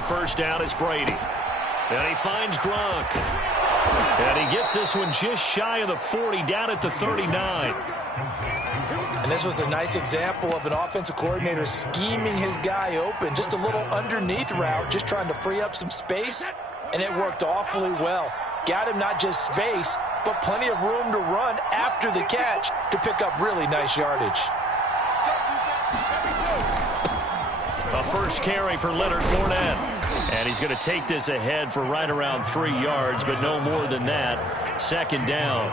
on first down is Brady. And he finds Gronk. And he gets this one just shy of the 40, down at the 39. And this was a nice example of an offensive coordinator scheming his guy open. Just a little underneath route, just trying to free up some space. And it worked awfully well. Got him not just space, but plenty of room to run after the catch to pick up really nice yardage. A first carry for Leonard Fournette. And he's going to take this ahead for right around 3 yards, but no more than that. Second down.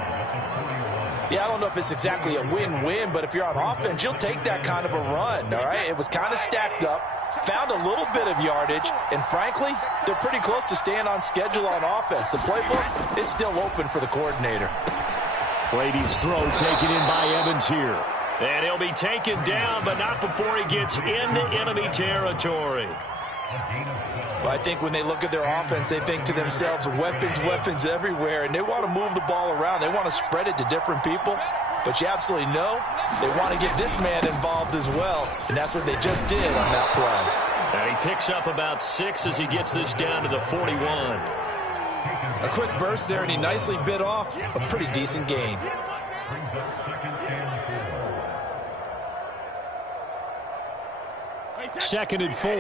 Yeah, I don't know if it's exactly a win-win, but if you're on offense, you'll take that kind of a run, all right? It was kind of stacked up, found a little bit of yardage, and frankly, they're pretty close to staying on schedule on offense. The playbook is still open for the coordinator. Brady's throw taken in by Evans here. And he'll be taken down, but not before he gets into enemy territory. Well, I think when they look at their offense, they think to themselves, weapons, weapons everywhere, and they want to move the ball around. They want to spread it to different people, but you absolutely know they want to get this man involved as well, and that's what they just did on that play. And he picks up about 6 as he gets this down to the 41. A quick burst there, and he nicely bit off a pretty decent gain. Second and 4.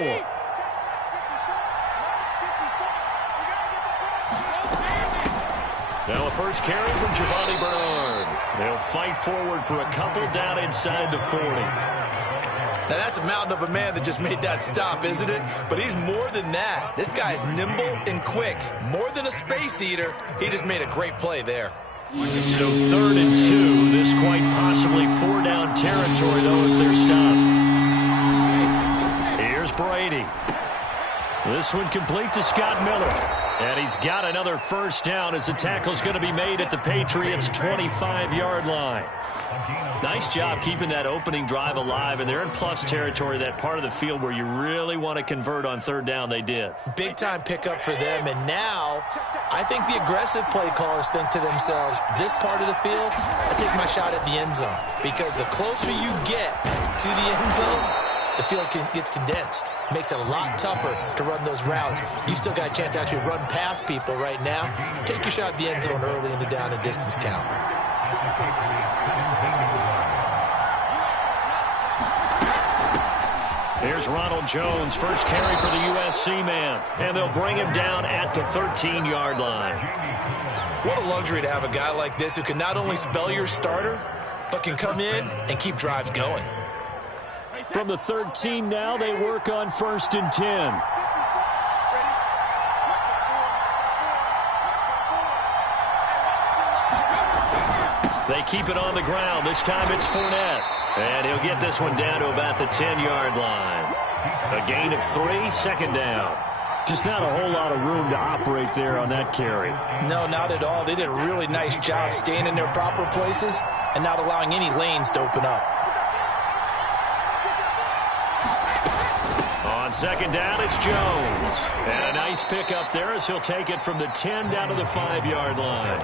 Now a first carry from Giovanni Bernard. They'll fight forward for a couple down inside the 40. Now that's a mountain of a man that just made that stop, isn't it? But he's more than that. This guy's nimble and quick. More than a space eater. He just made a great play there. So 3rd and 2. This quite possibly 4-down territory, though, if they're stopped. Here's Brady. This one complete to Scott Miller. And he's got another first down as the tackle's going to be made at the Patriots' 25-yard line. Nice job keeping that opening drive alive, and they're in plus territory, that part of the field where you really want to convert on 3rd down. They did. Big-time pickup for them, and now I think the aggressive play callers think to themselves, this part of the field, I take my shot at the end zone, because the closer you get to the end zone, the field gets condensed. Makes it a lot tougher to run those routes. You still got a chance to actually run past people right now. Take your shot at the end zone early in the down and distance count. Here's Ronald Jones, first carry for the USC man. And they'll bring him down at the 13-yard line. What a luxury to have a guy like this who can not only spell your starter, but can come in and keep drives going. From the 13 now, they work on 1st and 10. They keep it on the ground. This time it's Fournette. And he'll get this one down to about the 10-yard line. A gain of 3, 2nd down. Just not a whole lot of room to operate there on that carry. No, not at all. They did a really nice job staying in their proper places and not allowing any lanes to open up. On 2nd down, it's Jones. And a nice pickup there as he'll take it from the 10 down to the 5-yard line.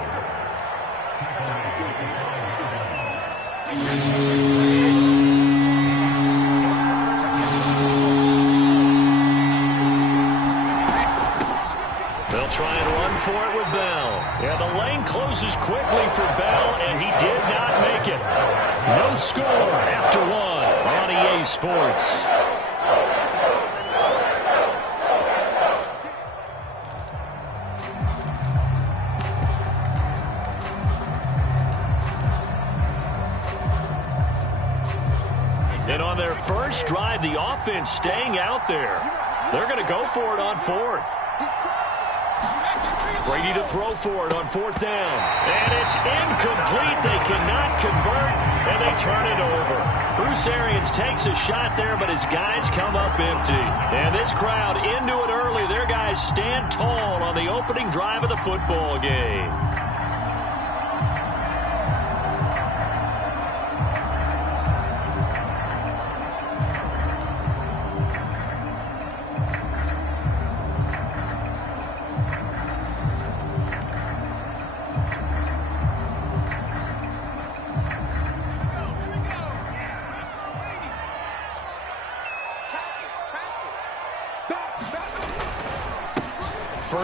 They'll try and run for it with Bell. Yeah, the lane closes quickly for Bell, and he did not make it. No score after 1 on EA Sports. And on their first drive, the offense staying out there. They're going to go for it on 4th. Brady to throw for it on 4th down. And it's incomplete. They cannot convert, and they turn it over. Bruce Arians takes a shot there, but his guys come up empty. And this crowd into it early. Their guys stand tall on the opening drive of the football game.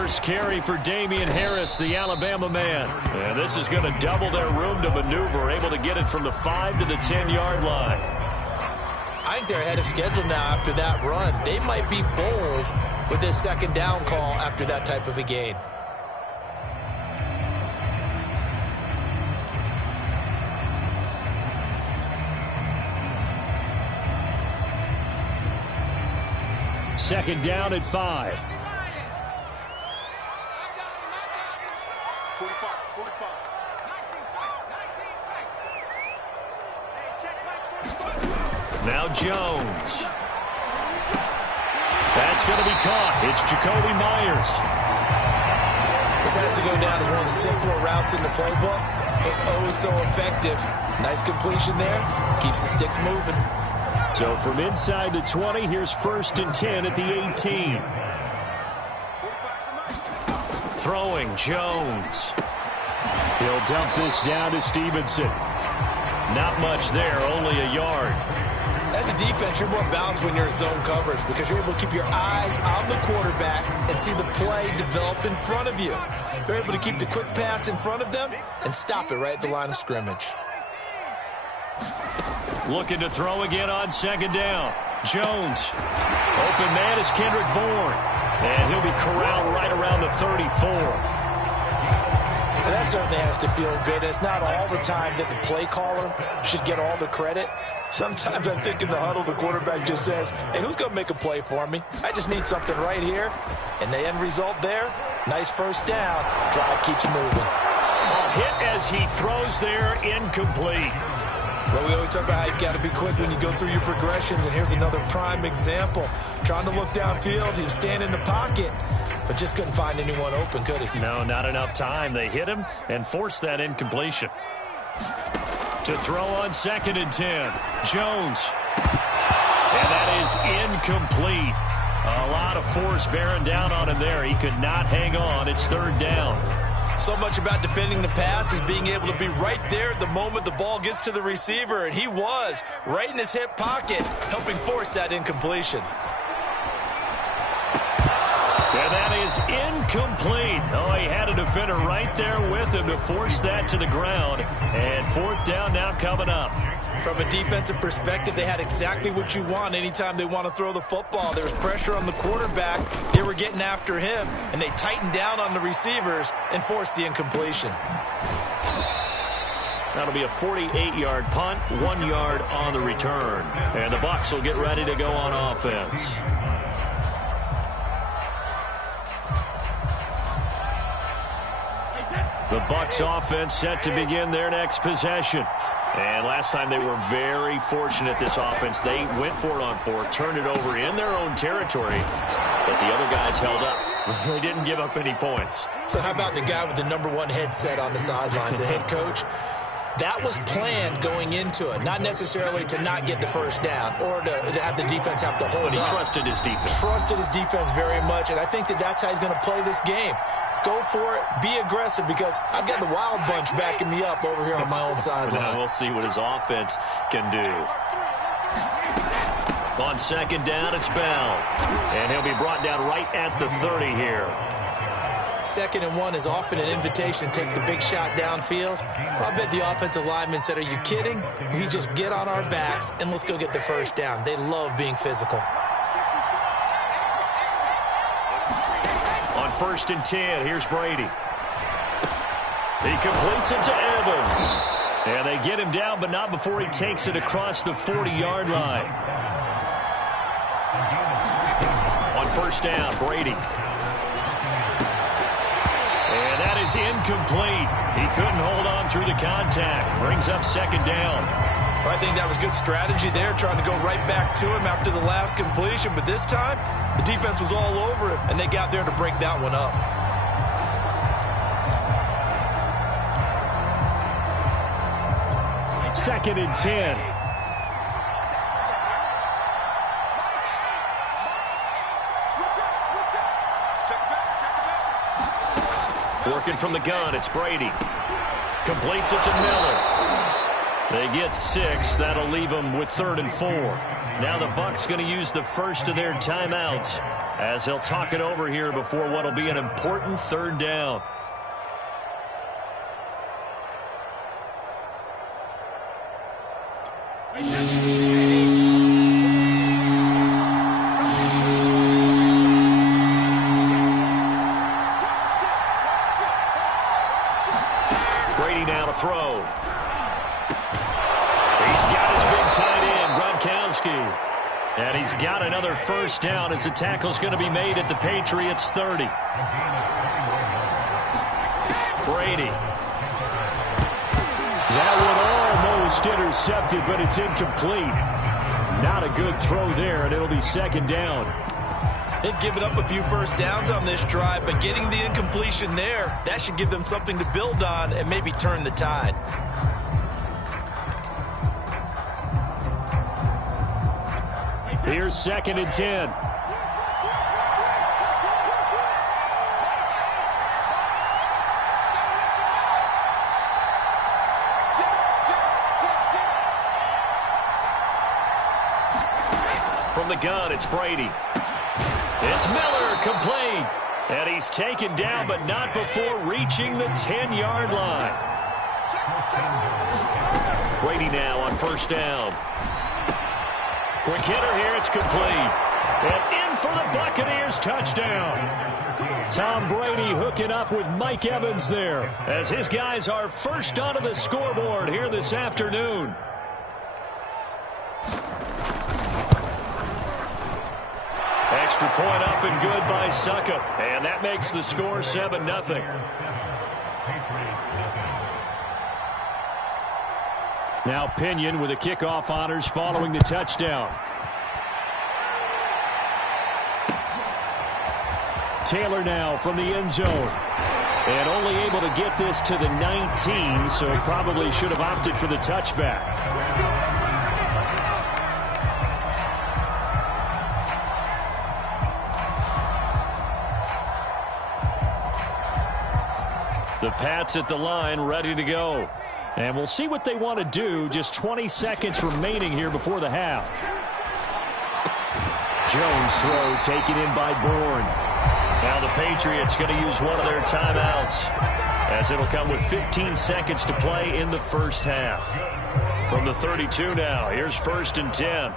First carry for Damian Harris, the Alabama man. And this is going to double their room to maneuver, able to get it from the 5 to the 10-yard line. I think they're ahead of schedule now after that run. They might be bold with this second down call after that type of a gain. Second down at 5. Now Jones. That's going to be caught. It's Jacoby Myers. This has to go down as one of the simpler routes in the playbook, but oh so effective. Nice completion there. Keeps the sticks moving. So from inside the 20, here's 1st and 10 at the 18. Throwing Jones. He'll dump this down to Stevenson. Not much there, only a yard. As a defense, you're more balanced when you're in zone coverage because you're able to keep your eyes on the quarterback and see the play develop in front of you. You're able to keep the quick pass in front of them and stop it right at the line of scrimmage. Looking to throw again on second down. Jones. Open man is Kendrick Bourne. And he'll be corralled right around the 34. That certainly has to feel good. It's not all the time that the play caller should get all the credit. Sometimes I think in the huddle, the quarterback just says, hey, who's going to make a play for me? I just need something right here. And the end result there, nice first down. Drive keeps moving. A hit as he throws there, incomplete. Well, we always talk about how you've got to be quick when you go through your progressions, and here's another prime example. Trying to look downfield, he was standing in the pocket, but just couldn't find anyone open, could he? No, not enough time. They hit him and forced that incompletion. To throw on 2nd and 10, Jones. And that is incomplete. A lot of force bearing down on him there. He could not hang on. It's 3rd down. So much about defending the pass is being able to be right there at the moment the ball gets to the receiver, and he was right in his hip pocket, helping force that incompletion. And that is incomplete. Oh, he had a defender right there with him to force that to the ground. And 4th down now coming up. From a defensive perspective, they had exactly what you want anytime they want to throw the football. There was pressure on the quarterback. They were getting after him, and they tightened down on the receivers and forced the incompletion. That'll be a 48-yard punt, 1 yard on the return. And the Bucs will get ready to go on offense. The Bucs offense set to begin their next possession. And last time they were very fortunate, this offense. They went for it on 4, turned it over in their own territory, but the other guys held up. They didn't give up any points. So how about the guy with the #1 headset on the sidelines, the head coach? That was planned going into it, not necessarily to not get the first down or to have the defense have to hold up. But he trusted his defense. Trusted his defense very much, and I think that's how he's going to play this game. Go for it. Be aggressive because I've got the wild bunch backing me up over here on my own sideline. Now we'll see what his offense can do. On 2nd down, it's Bell. And he'll be brought down right at the 30 here. 2nd and 1 is often an invitation to take the big shot downfield. I bet the offensive lineman said, are you kidding? We just get on our backs and let's go get the first down. They love being physical. 1st and 10, here's Brady. He completes it to Evans. And they get him down, but not before he takes it across the 40-yard line. On 1st down, Brady. And that is incomplete. He couldn't hold on through the contact. Brings up 2nd down. I think that was good strategy there, trying to go right back to him after the last completion. But this time, the defense was all over him, and they got there to break that one up. Second and 10. Working from the gun, it's Brady. Completes it to Miller. They get 6. That'll leave them with 3rd and 4. Now the Bucs going to use the first of their timeouts as they'll talk it over here before what will be an important third down. Brady now to throw. He's got his big tight end, Gronkowski. And he's got another first down as the tackle's going to be made at the Patriots 30. Brady. That one almost intercepted, but it's incomplete. Not a good throw there, and it'll be second down. They've given up a few first downs on this drive, but getting the incompletion there, that should give them something to build on and maybe turn the tide. Here's 2nd and 10. From the gun, it's Brady. It's Miller, complete. And he's taken down, but not before reaching the 10-yard line. Brady now on first down. Quick hitter here, it's complete. And in for the Buccaneers, touchdown. Tom Brady hooking up with Mike Evans there, as his guys are first onto the scoreboard here this afternoon. Extra point up and good by Suckup. And that makes the score 7-0. Now Pinion with the kickoff honors following the touchdown. Taylor now from the end zone. And only able to get this to the 19, so probably should have opted for the touchback. The Pats at the line, ready to go. And we'll see what they want to do. Just 20 seconds remaining here before the half. Jones throw taken in by Bourne. Now the Patriots going to use one of their timeouts, as it'll come with 15 seconds to play in the first half. From the 32 now, here's 1st and 10.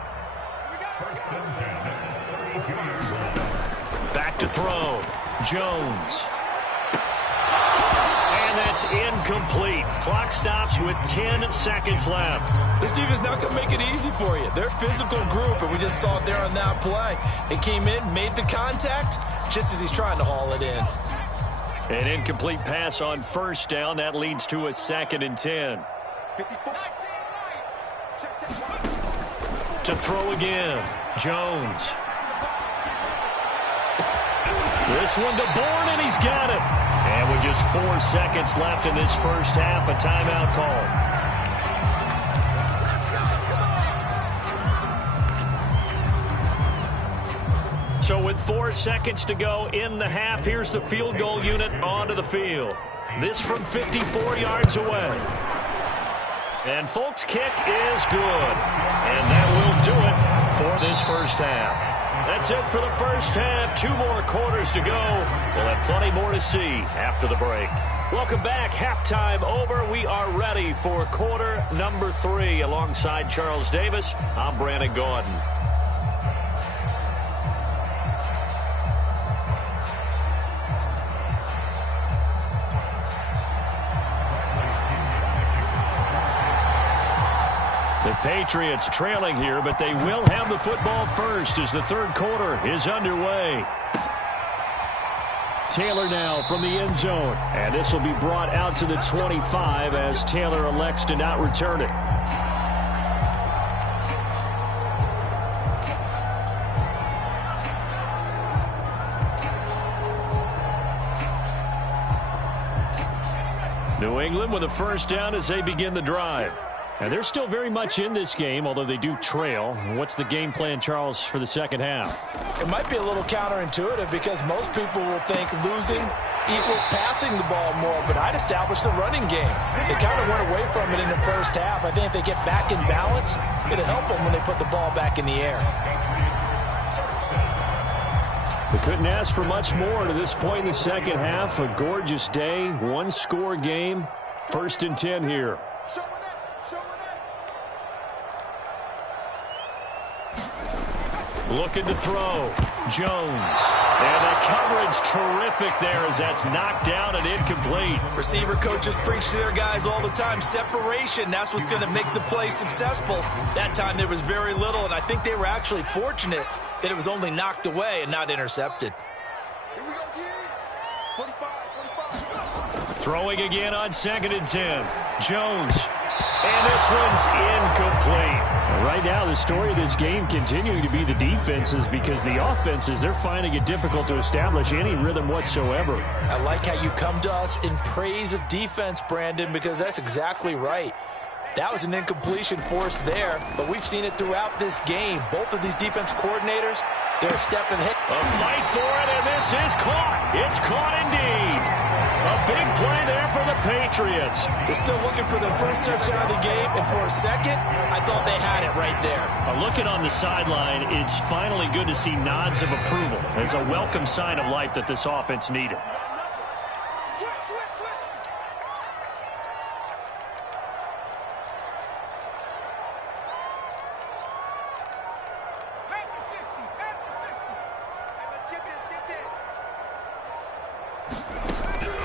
Back to throw. Jones. And that's incomplete. Clock stops with 10 seconds left. This defense not going to make it easy for you. They're a physical group, and we just saw it there on that play. It came in, made the contact, just as he's trying to haul it in. An incomplete pass on first down. That leads to a 2nd and 10. To throw again. Jones. This one to Bourne, and he's got it. And with just 4 seconds left in this first half, a timeout call. So with 4 seconds to go in the half, here's the field goal unit onto the field. This from 54 yards away. And folks, kick is good. And that will do it for this first half. That's it for the first half. 2 more quarters to go. We'll have plenty more to see after the break. Welcome back. Halftime over. We are ready for quarter number 3. Alongside Charles Davis, I'm Brandon Gordon. The Patriots trailing here, but they will have the football first as the third quarter is underway. Taylor now from the end zone. And this will be brought out to the 25 as Taylor elects to not return it. New England with a first down as they begin the drive. And they're still very much in this game, although they do trail. What's the game plan, Charles, for the second half? It might be a little counterintuitive because most people will think losing equals passing the ball more, but I'd establish the running game. They kind of went away from it in the first half. I think if they get back in balance, it'll help them when they put the ball back in the air. We couldn't ask for much more to this point in the second half. A gorgeous day, one-score game. 1st and 10 here. Looking to throw. Jones. And the coverage terrific there as that's knocked down and incomplete. Receiver coaches preach to their guys all the time. Separation, that's what's going to make the play successful. That time there was very little, and I think they were actually fortunate that it was only knocked away and not intercepted. Here we go again. 45. Throwing again on 2nd and 10. Jones. And this one's incomplete. Right now, the story of this game continuing to be the defenses, because the offenses, they're finding it difficult to establish any rhythm whatsoever. I like how you come to us in praise of defense, Brandon, because that's exactly right. That was an incompletion forced there, but we've seen it throughout this game. Both of these defense coordinators, they're a step ahead. A fight for it, and this is caught. It's caught indeed. A big play there for the Patriots. They're still looking for their first touchdown of the game, and for a second, I thought they had it right there. Looking on the sideline, it's finally good to see nods of approval. It's a welcome sign of life that this offense needed.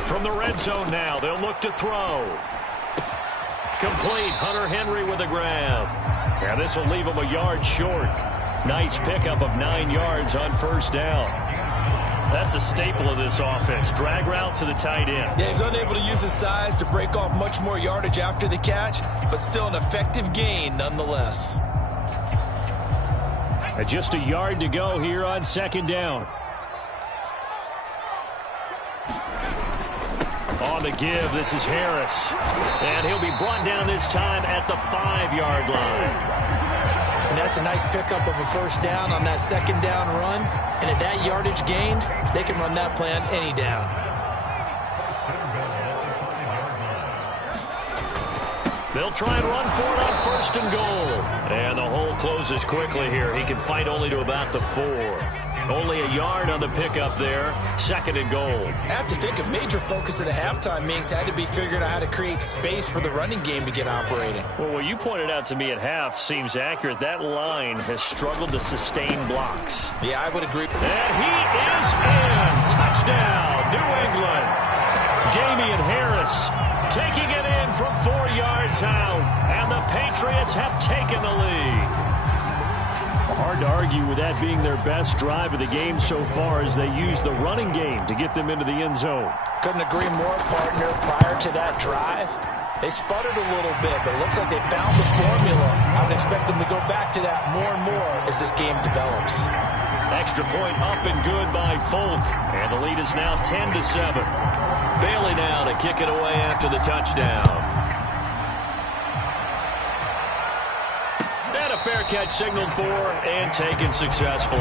From the red zone now, they'll look to throw. Complete. Hunter Henry with a grab. And this will leave him a yard short. Nice pickup of 9 yards on 1st down. That's a staple of this offense. Drag route to the tight end. Yeah, he was unable to use his size to break off much more yardage after the catch, but still an effective gain nonetheless. Just a yard to go here on 2nd down. On the give, this is Harris. And he'll be brought down this time at the 5-yard line. And that's a nice pickup of a 1st down on that 2nd down run. And at that yardage gained, they can run that play on any down. They'll try and run for it on 1st and goal. And the hole closes quickly here. He can fight only to about the 4. Only a yard on the pickup there. 2nd and goal. I have to think a major focus of the halftime meetings had to be figuring out how to create space for the running game to get operating. Well, what you pointed out to me at half seems accurate. That line has struggled to sustain blocks. Yeah, I would agree. And he is in. Touchdown, New England. Damian Harris taking it in from 4 yards out. And the Patriots have taken the lead. Hard to argue with that being their best drive of the game so far, as they use the running game to get them into the end zone. Couldn't agree more, partner. Prior to that drive, they sputtered a little bit, but it looks like they found the formula. I would expect them to go back to that more and more as this game develops. Extra point up and good by Folk. And the lead is now 10-7. Bailey now to kick it away after the touchdown. Fair catch signaled for and taken successfully.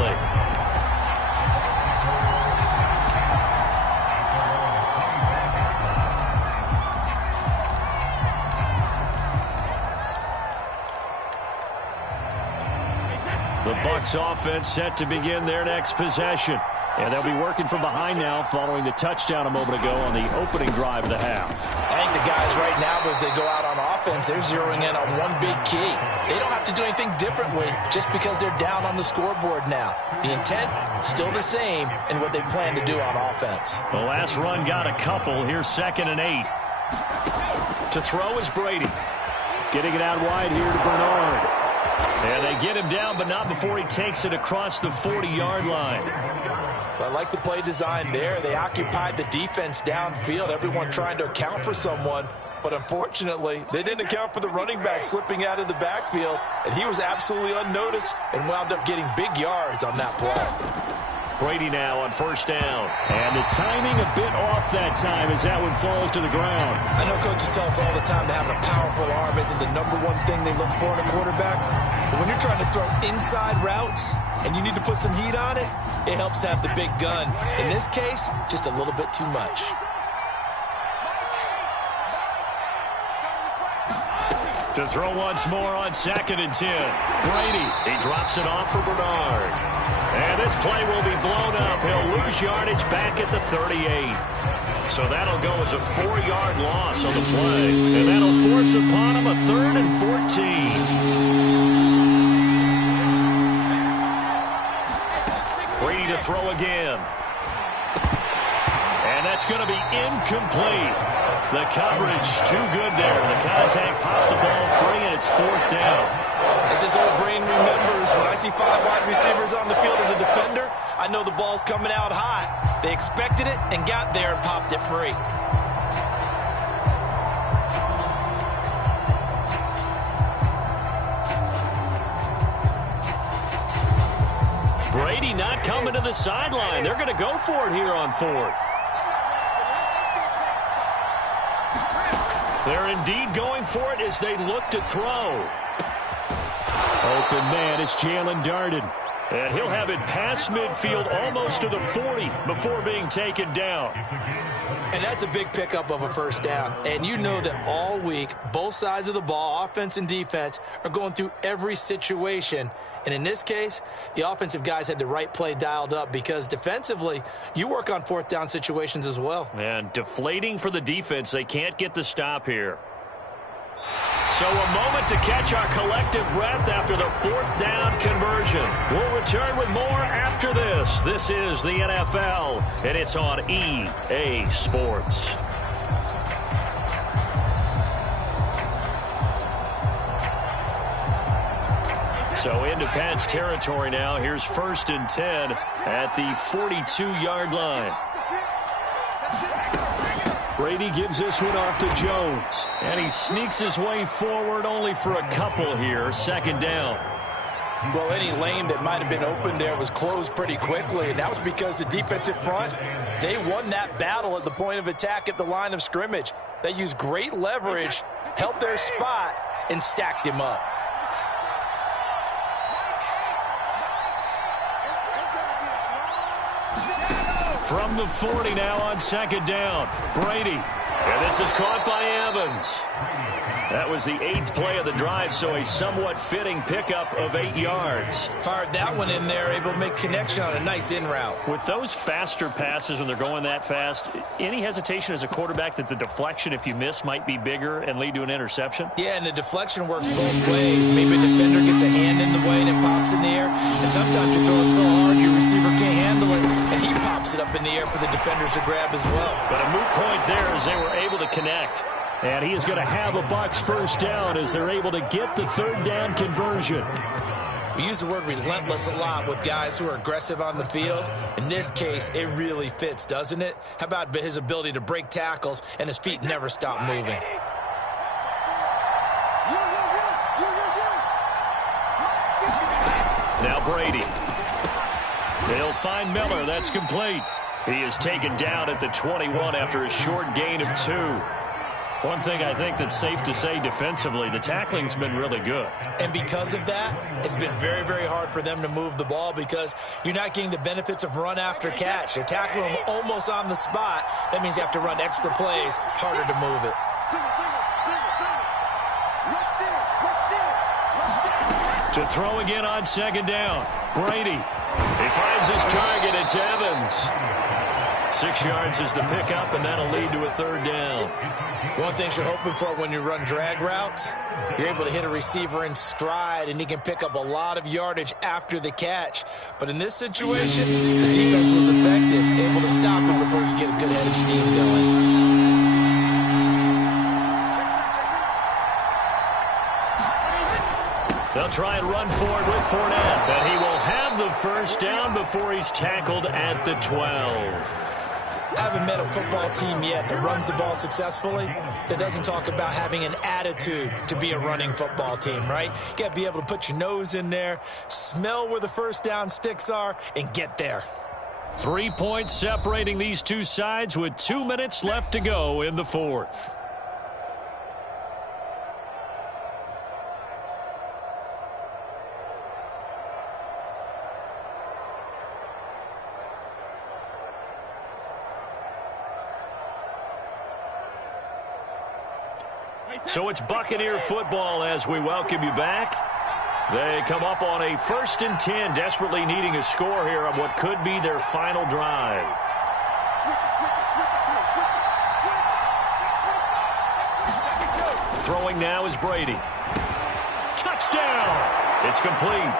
The Bucs offense set to begin their next possession. And they'll be working from behind now following the touchdown a moment ago on the opening drive of the half. I think the guys right now, as they go out on offense, they're zeroing in on one big key. They don't have to do anything differently just because they're down on the scoreboard now. The intent, still the same in what they plan to do on offense. The last run got a couple. Here's 2nd and 8. To throw is Brady. Getting it out wide here to Bernard. And they get him down, but not before he takes it across the 40-yard line. I like the play design there. They occupied the defense downfield, everyone trying to account for someone. But unfortunately, they didn't account for the running back slipping out of the backfield, and he was absolutely unnoticed and wound up getting big yards on that play. Brady now on 1st down. And the timing a bit off that time as that one falls to the ground. I know coaches tell us all the time that having a powerful arm isn't the #1 thing they look for in a quarterback. But when you're trying to throw inside routes and you need to put some heat on it, it helps have the big gun. In this case, just a little bit too much. To throw once more on 2nd and 10. Brady, he drops it off for Bernard. And this play will be blown up. He'll lose yardage back at the 38. So that'll go as a 4-yard loss on the play. And that'll force upon him a 3rd and 14. Brady to throw again. And that's going to be incomplete. The coverage too good there. The contact popped the ball free, and it's 4th down. As his old brain remembers, when I see 5 wide receivers on the field as a defender, I know the ball's coming out hot. They expected it and got there and popped it free. Brady not coming to the sideline. They're going to go for it here on 4th. They're indeed going for it as they look to throw. Open man, it's Jalen Darden. And he'll have it past midfield almost to the 40 before being taken down. And that's a big pickup of a 1st down. And you know that all week, both sides of the ball, offense and defense, are going through every situation. And in this case, the offensive guys had the right play dialed up because defensively, you work on 4th down situations as well. And deflating for the defense. They can't get the stop here. So a moment to catch our collective breath after the 4th down conversion. We'll return with more after this. This is the NFL, and it's on EA Sports. So into Pat's territory now. Here's 1st and 10 at the 42-yard line. Brady gives this one off to Jones. And he sneaks his way forward only for a couple here. 2nd down. Well, any lane that might have been open there was closed pretty quickly, and that was because the defensive front, they won that battle at the point of attack at the line of scrimmage. They used great leverage, held their spot, and stacked him up. From the 40 now on 2nd down. Brady. And this is caught by Evans. That was the 8th play of the drive, so a somewhat fitting pickup of 8 yards. Fired that one in there, able to make connection on a nice in route. With those faster passes when they're going that fast, any hesitation as a quarterback that the deflection, if you miss, might be bigger and lead to an interception? Yeah, and the deflection works both ways. Maybe a defender gets a hand in the way and it pops in the air. And sometimes you throw it so hard your receiver can't handle it, and he pops it up in the air for the defenders to grab as well. But a moot point there as they were able to connect. And he is going to have a Bucs 1st down as they're able to get the 3rd down conversion. We use the word relentless a lot with guys who are aggressive on the field. In this case, it really fits, doesn't it? How about his ability to break tackles and his feet never stop moving? Now Brady. They'll find Miller. That's complete. He is taken down at the 21 after a short gain of 2. One thing I think that's safe to say defensively, the tackling's been really good. And because of that, it's been very, very hard for them to move the ball because you're not getting the benefits of run after catch. You're tackling them almost on the spot. That means you have to run extra plays, harder to move it. To throw again on 2nd down. Brady. He finds his target. It's Evans. 6 yards is the pickup, and that'll lead to a 3rd down. One thing you're hoping for when you run drag routes, you're able to hit a receiver in stride, and he can pick up a lot of yardage after the catch. But in this situation, the defense was effective, able to stop him before you get a good head of steam going. They'll try and run forward with Fournette, and he will have the 1st down before he's tackled at the 12. I haven't met a football team yet that runs the ball successfully that doesn't talk about having an attitude to be a running football team, right? You got to be able to put your nose in there, smell where the 1st down sticks are, and get there. 3 points separating these two sides with 2 minutes left to go in the 4th. So it's Buccaneer football as we welcome you back. They come up on a 1st and 10, desperately needing a score here on what could be their final drive. Throwing now is Brady. Touchdown! It's complete.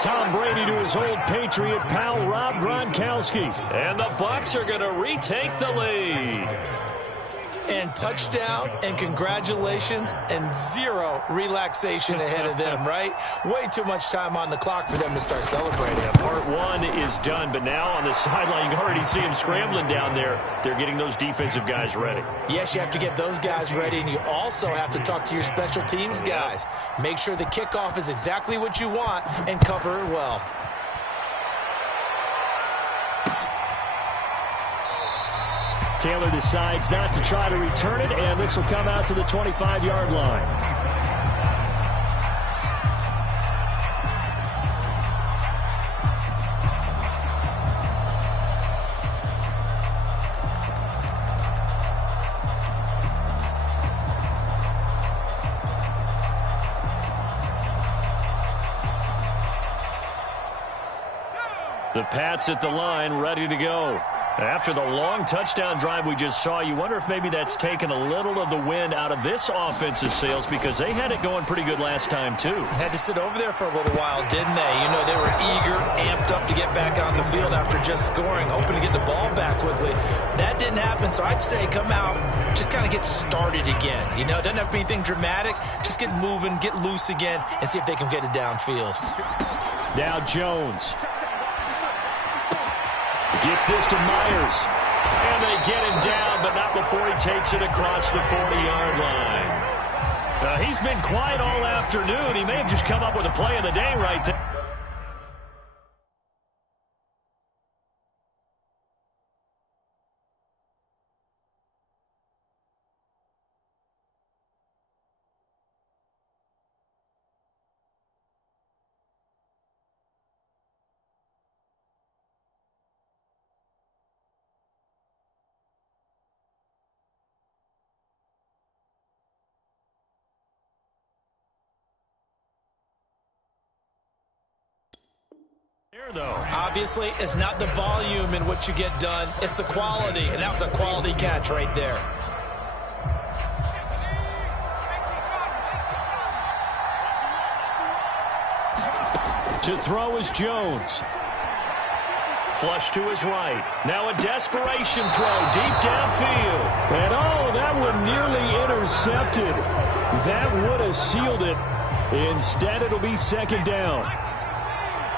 Tom Brady to his old Patriot pal, Rob Gronkowski. And the Bucs are going to retake the lead. And touchdown, and congratulations, and zero relaxation ahead of them, right? Way too much time on the clock for them to start celebrating. Yeah, part one is done, but now on the sideline, you can already see them scrambling down there. They're getting those defensive guys ready. Yes, you have to get those guys ready, and you also have to talk to your special teams guys. Make sure the kickoff is exactly what you want and cover it well. Taylor decides not to try to return it, and this will come out to the 25-yard line. The Pats at the line, ready to go. After the long touchdown drive we just saw, you wonder if maybe that's taken a little of the wind out of this offensive sails, because they had it going pretty good last time, too. Had to sit over there for a little while, didn't they? You know, they were eager, amped up to get back on the field after just scoring, hoping to get the ball back quickly. That didn't happen, so I'd say come out, just kind of get started again. You know, it doesn't have to be anything dramatic. Just get moving, get loose again, and see if they can get it downfield. Now Jones. Gets this to Myers. And they get him down, but not before he takes it across the 40-yard line. He's been quiet all afternoon. He may have just come up with a play of the day right there. Obviously, it's not the volume in which you get done, it's the quality, and that was a quality catch right there. To throw is Jones. Flush to his right. Now a desperation throw deep downfield. And oh, that one nearly intercepted. That would have sealed it. Instead, it'll be 2nd down.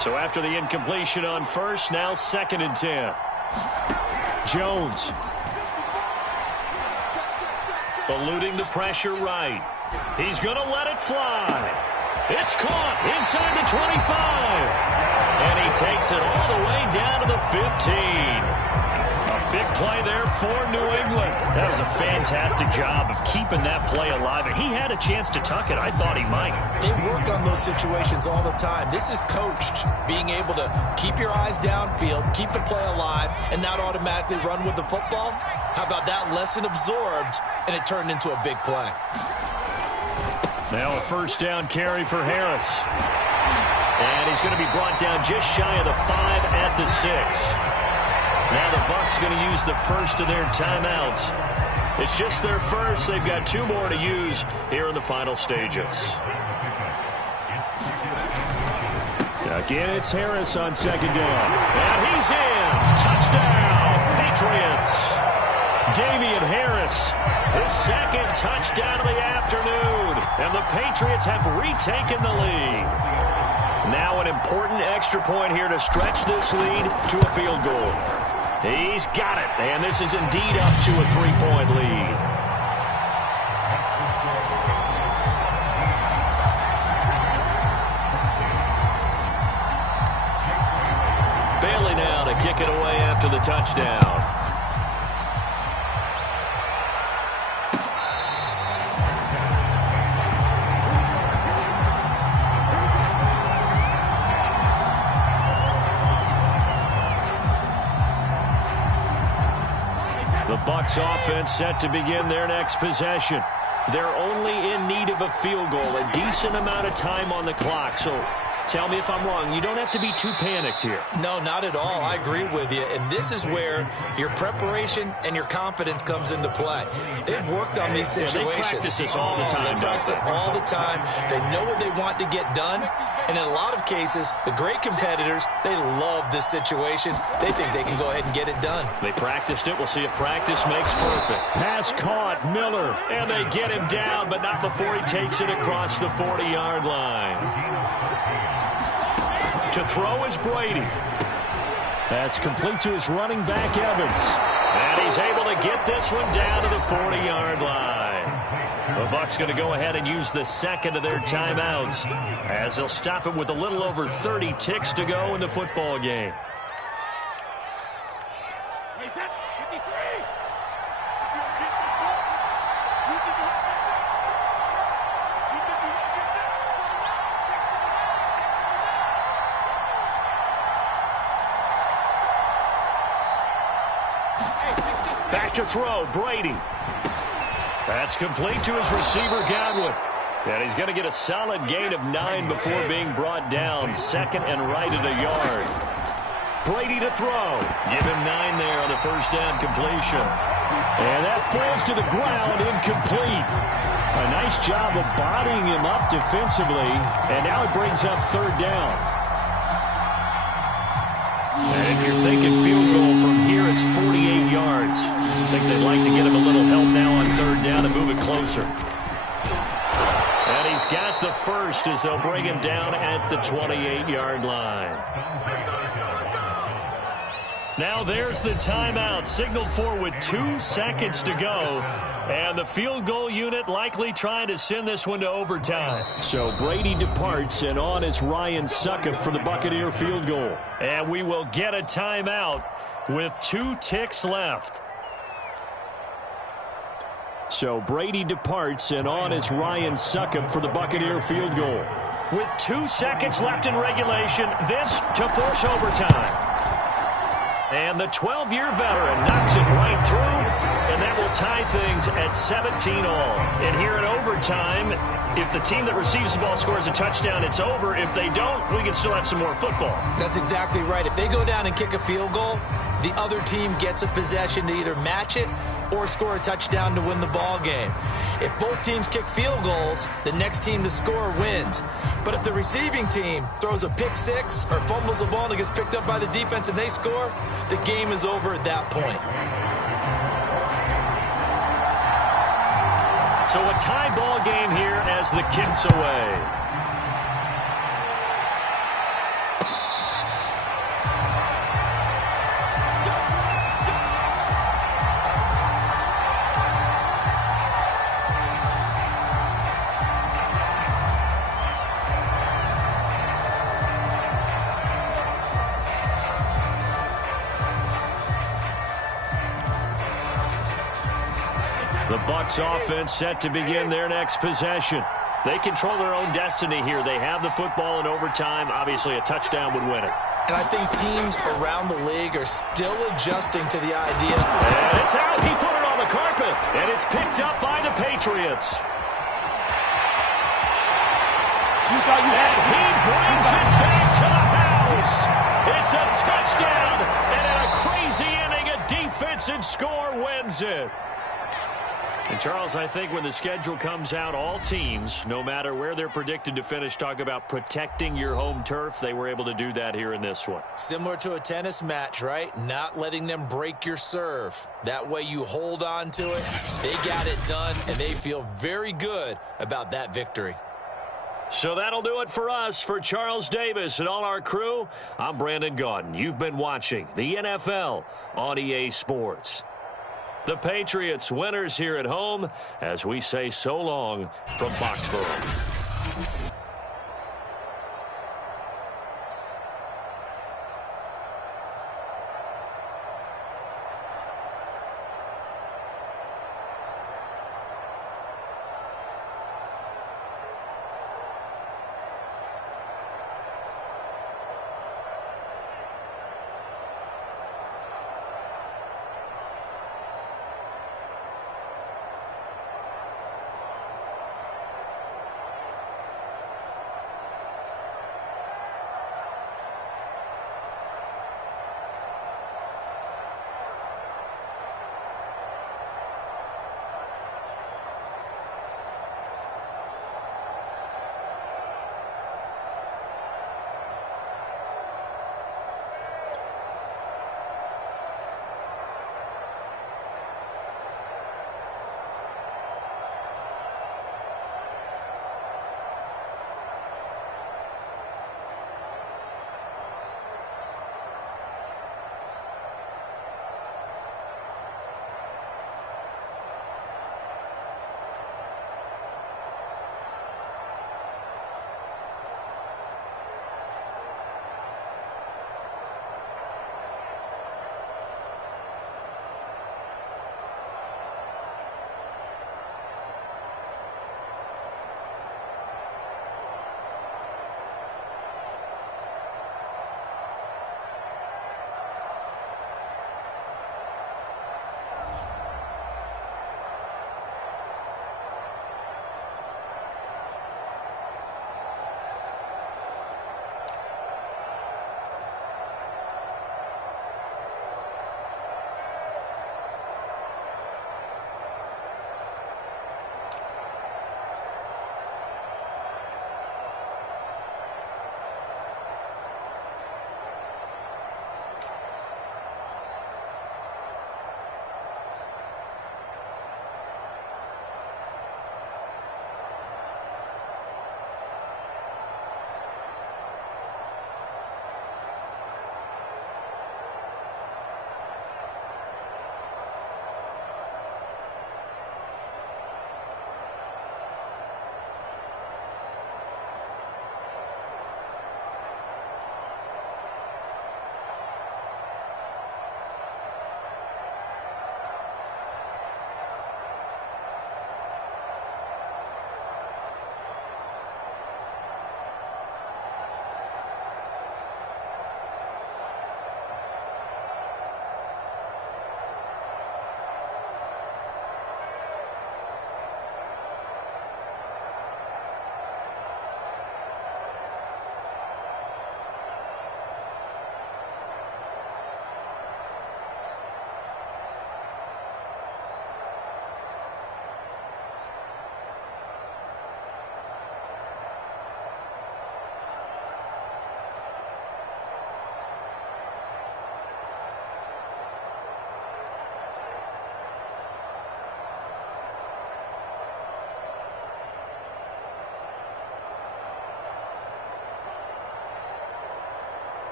So after the incompletion on first, now 2nd and 10. Jones. Eluding the pressure right. He's going to let it fly. It's caught inside the 25. And he takes it all the way down to the 15. A big play there for New England. That was a fantastic job of keeping that play alive. He had a chance to tuck it. I thought he might. They work on those situations all the time. This is coached, being able to keep your eyes downfield, keep the play alive, and not automatically run with the football. How about that lesson absorbed, and it turned into a big play. Now a 1st down carry for Harris. And he's going to be brought down just shy of the 5 at the 6. Now the Bucs going to use the first of their timeouts. It's just their first. They've got 2 more to use here in the final stages. Again, it's Harris on 2nd down. And he's in. Touchdown, Patriots. Damian Harris, his 2nd touchdown of the afternoon. And the Patriots have retaken the lead. Now an important extra point here to stretch this lead to a field goal. He's got it, and this is indeed up to a 3-point lead. Bailey now to kick it away after the touchdown. The Bucs offense set to begin their next possession. They're only in need of a field goal, a decent amount of time on the clock. So tell me if I'm wrong. You don't have to be too panicked here. No, not at all. I agree with you. And this is where your preparation and your confidence comes into play. They've worked on these situations. They practice this all the time. They practice it all the time. They know what they want to get done. And in a lot of cases, the great competitors, they love this situation. They think they can go ahead and get it done. They practiced it. We'll see if practice makes perfect. Pass caught, Miller. And they get him down, but not before he takes it across the 40-yard line. To throw is Brady. That's complete to his running back, Evans. And he's able to get this one down to the 40-yard line. The Bucs going to go ahead and use the second of their timeouts as they'll stop it with a little over 30 ticks to go in the football game. Back to throw, Brady. That's complete to his receiver, Godwin. And he's going to get a solid gain of 9 before being brought down. Second and right at a yard. Brady to throw. Give him 9 there on the first down completion. And that falls to the ground, incomplete. A nice job of bodying him up defensively. And now it brings up third down. And if you're thinking field goal from here, it's 48 yards. I think they'd like to get him a little help now on third down and move it closer. And he's got the first as they'll bring him down at the 28-yard line. Now there's the timeout, signaled for with 2 seconds to go. And the field goal unit likely trying to send this one to overtime. So Brady departs, and on is Ryan Succop for the Buccaneer field goal. And we will get a timeout with 2 ticks left. So Brady departs, and on is Ryan Succop for the Buccaneer field goal. With 2 seconds left in regulation, this to force overtime. And the 12-year veteran knocks it right through, and that will tie things at 17 all. And here in overtime, if the team that receives the ball scores a touchdown, it's over. If they don't, we can still have some more football. That's exactly right. If they go down and kick a field goal, the other team gets a possession to either match it or score a touchdown to win the ball game. If both teams kick field goals, the next team to score wins. But if the receiving team throws a pick six or fumbles the ball and it gets picked up by the defense and they score, the game is over at that point. So a tie ball game here as the kick's away. The Bucs offense set to begin their next possession. They control their own destiny here. They have the football in overtime. Obviously, a touchdown would win it. And I think teams around the league are still adjusting to the idea. And it's out. He put it on the carpet. And it's picked up by the Patriots. And he brings it back to the house. It's a touchdown. And in a crazy inning, a defensive score wins it. And, Charles, I think when the schedule comes out, all teams, no matter where they're predicted to finish, talk about protecting your home turf. They were able to do that here in this one. Similar to a tennis match, right? Not letting them break your serve. That way you hold on to it. They got it done, and they feel very good about that victory. So that'll do it for us. For Charles Davis and all our crew, I'm Brandon Gaudin. You've been watching the NFL on EA Sports. The Patriots winners here at home as we say so long from Foxborough.